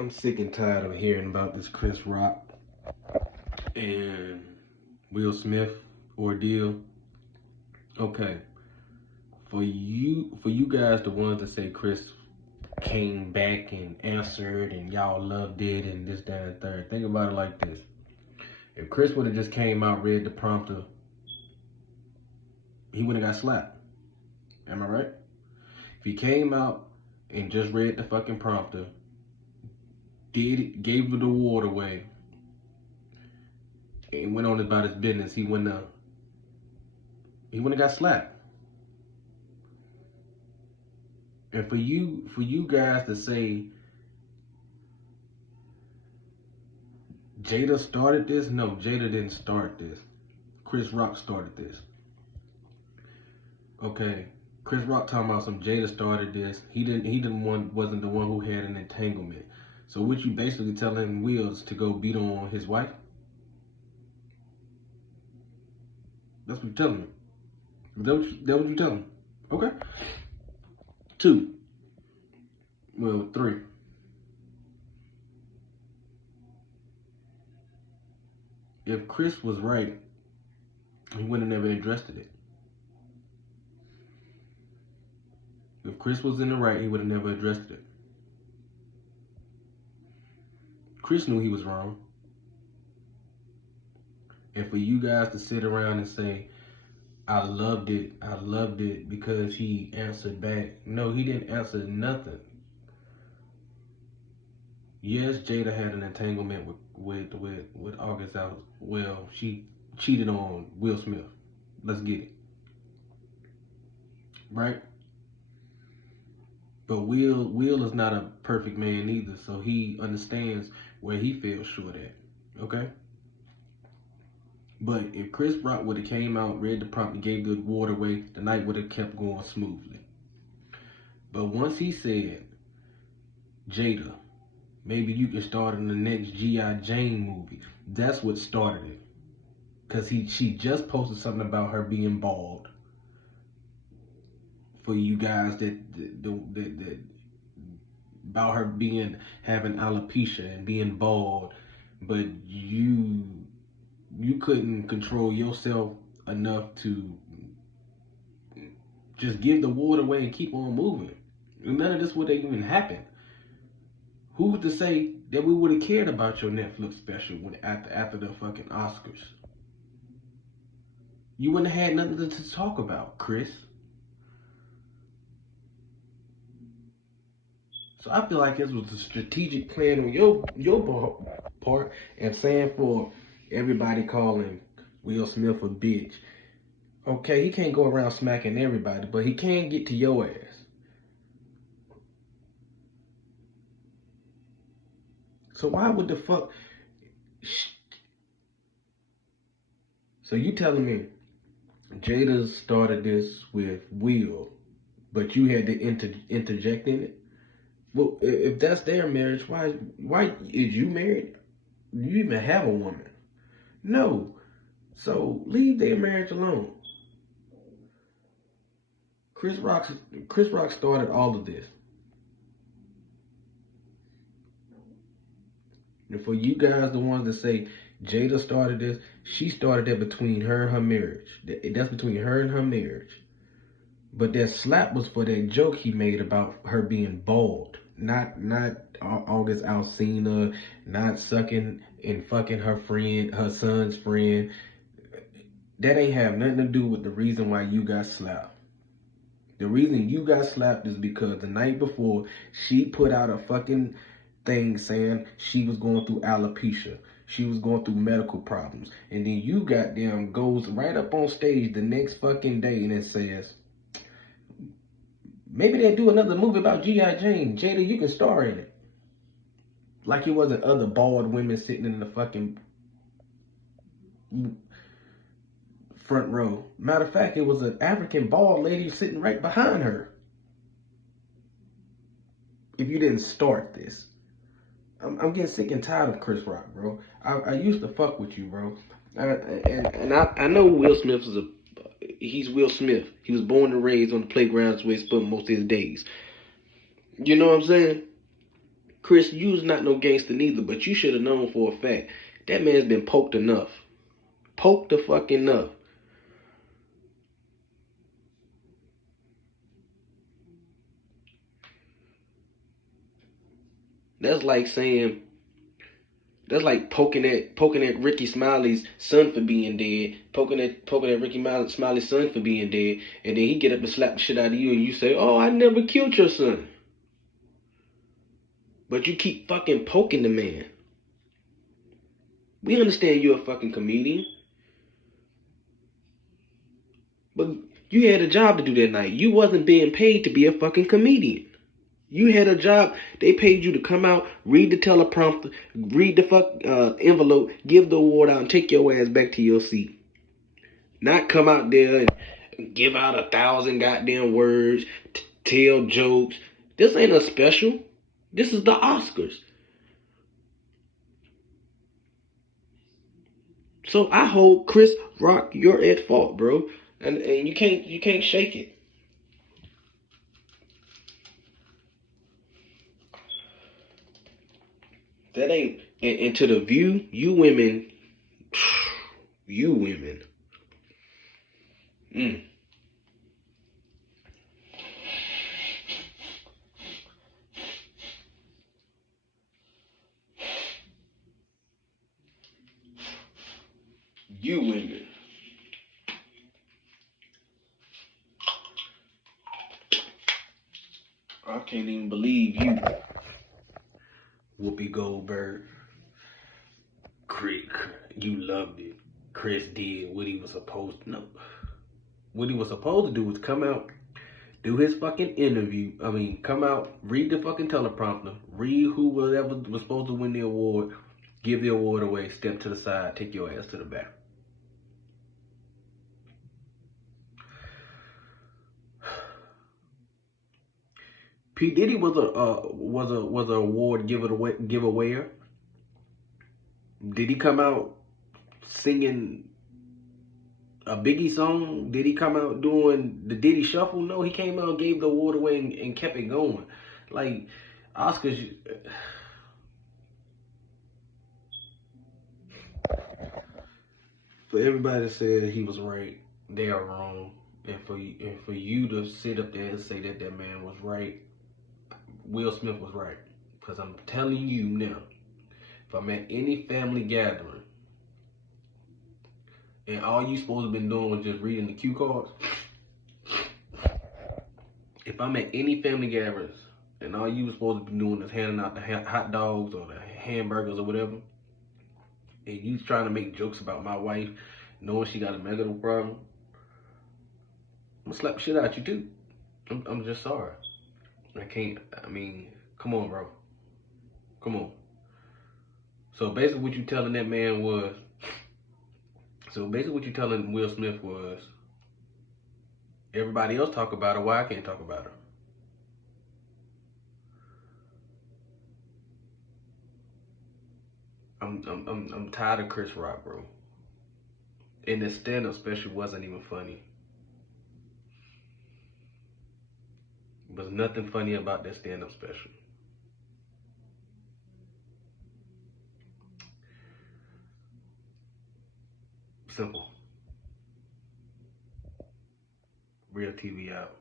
I'm sick and tired of hearing about this Chris Rock and Will Smith ordeal. Okay, for you guys, the ones that say Chris came back and answered and y'all loved it and this, that, and third. Think about it like this: if Chris would have just came out, read the prompter, he would have got slapped. Am I right? If he came out and just read the fucking prompter, gave the award away, and went on about his business, he wouldn't have got slapped. And for you guys to say Jada started this, no, Jada didn't start this. Chris Rock started this. Okay, Chris Rock talking about some Jada started this. Wasn't the one who had an entanglement. So what you basically telling Wills to go beat on his wife? That's what you're telling him. That what you telling him? Okay. 2. Well, 3. If Chris was right, he would have never addressed it. If Chris was in the right, he would have never addressed it. Chris knew he was wrong. And for you guys to sit around and say, I loved it because he answered back. No, he didn't answer nothing. Yes, Jada had an entanglement with August Alsina. Well, she cheated on Will Smith. Let's get it. Right? But Will is not a perfect man either, so he understands where he fell short at. Okay? But if Chris Rock would have came out, read the prompt, and gave the award away, the night would have kept going smoothly. But once he said, Jada, maybe you can start in the next G.I. Jane movie, that's what started it. Because she just posted something about her being bald. For you guys that about her having alopecia and being bald, but you couldn't control yourself enough to just give the award away and keep on moving. None of this would even happen. Who's to say that we would have cared about your Netflix special after the fucking Oscars? You wouldn't have had nothing to talk about, Chris. So I feel like this was a strategic plan on your part, and saying for everybody calling Will Smith a bitch. Okay, he can't go around smacking everybody, but he can get to your ass. So why would the fuck? So you telling me Jada started this with Will, but you had to interject in it? Well, if that's their marriage, why is you married? Do you even have a woman? No. So leave their marriage alone. Chris Rock started all of this. And for you guys, the ones that say Jada started this, she started that between her and her marriage. That's between her and her marriage. But that slap was for that joke he made about her being bald. Not August Alsina, not sucking and fucking her son's friend. That ain't have nothing to do with the reason why you got slapped. The reason you got slapped is because the night before, she put out a fucking thing saying she was going through alopecia. She was going through medical problems. And then you goddamn goes right up on stage the next fucking day and it says, maybe they'll do another movie about G.I. Jane. Jada, you can star in it. Like it wasn't other bald women sitting in the fucking front row. Matter of fact, it was an African bald lady sitting right behind her. If you didn't start this. I'm getting sick and tired of Chris Rock, bro. I used to fuck with you, bro. I know Will Smith he's Will Smith. He was born and raised on the playgrounds where he spent most of his days. You know what I'm saying? Chris, you's not no gangster neither, but you should have known for a fact that man's been poked enough. Poked the fuck enough. That's like saying, that's like poking at Ricky Smiley's son for being dead, poking at Ricky Smiley's son for being dead, and then he get up and slap the shit out of you, and you say, "Oh, I never killed your son," but you keep fucking poking the man. We understand you're a fucking comedian, but you had a job to do that night. You wasn't being paid to be a fucking comedian. You had a job. They paid you to come out, read the teleprompter, read the envelope, give the award out, and take your ass back to your seat. Not come out there and give out 1,000 goddamn words, tell jokes. This ain't a special. This is the Oscars. So I hold Chris Rock, you're at fault, bro, and you can't shake it. That ain't and to the view, you women, you women. Mm. You women. I can't even believe you. Whoopi Goldberg. Chris, you loved it. Chris did what he was supposed to. No. What he was supposed to do was come out, do his fucking interview. I mean, come out, read the fucking teleprompter, read who whatever was supposed to win the award, give the award away, step to the side, take your ass to the back. P Diddy was a award giveawayer. Did he come out singing a Biggie song? Did he come out doing the Diddy Shuffle? No, he came out, gave the award away, and kept it going. Like Oscars. For everybody to say that he was right, they are wrong. And for you to sit up there and say that that man was right, Will Smith was right. Because I'm telling you now, if I'm at any family gathering and all you supposed to have been doing was just reading the cue cards, if I'm at any family gatherings and all you was supposed to be doing is handing out the hot dogs or the hamburgers or whatever, and you trying to make jokes about my wife, knowing she got a medical problem, I'm gonna slap the shit out you too. I'm just sorry. I can't. I mean, come on, bro. Come on. So basically, what you telling that man was. So basically, what you telling Will Smith was. Everybody else talk about her. Why I can't talk about her? I'm tired of Chris Rock, bro. And the stand-up special wasn't even funny. There was nothing funny about that stand-up special. Simple. Real TV out.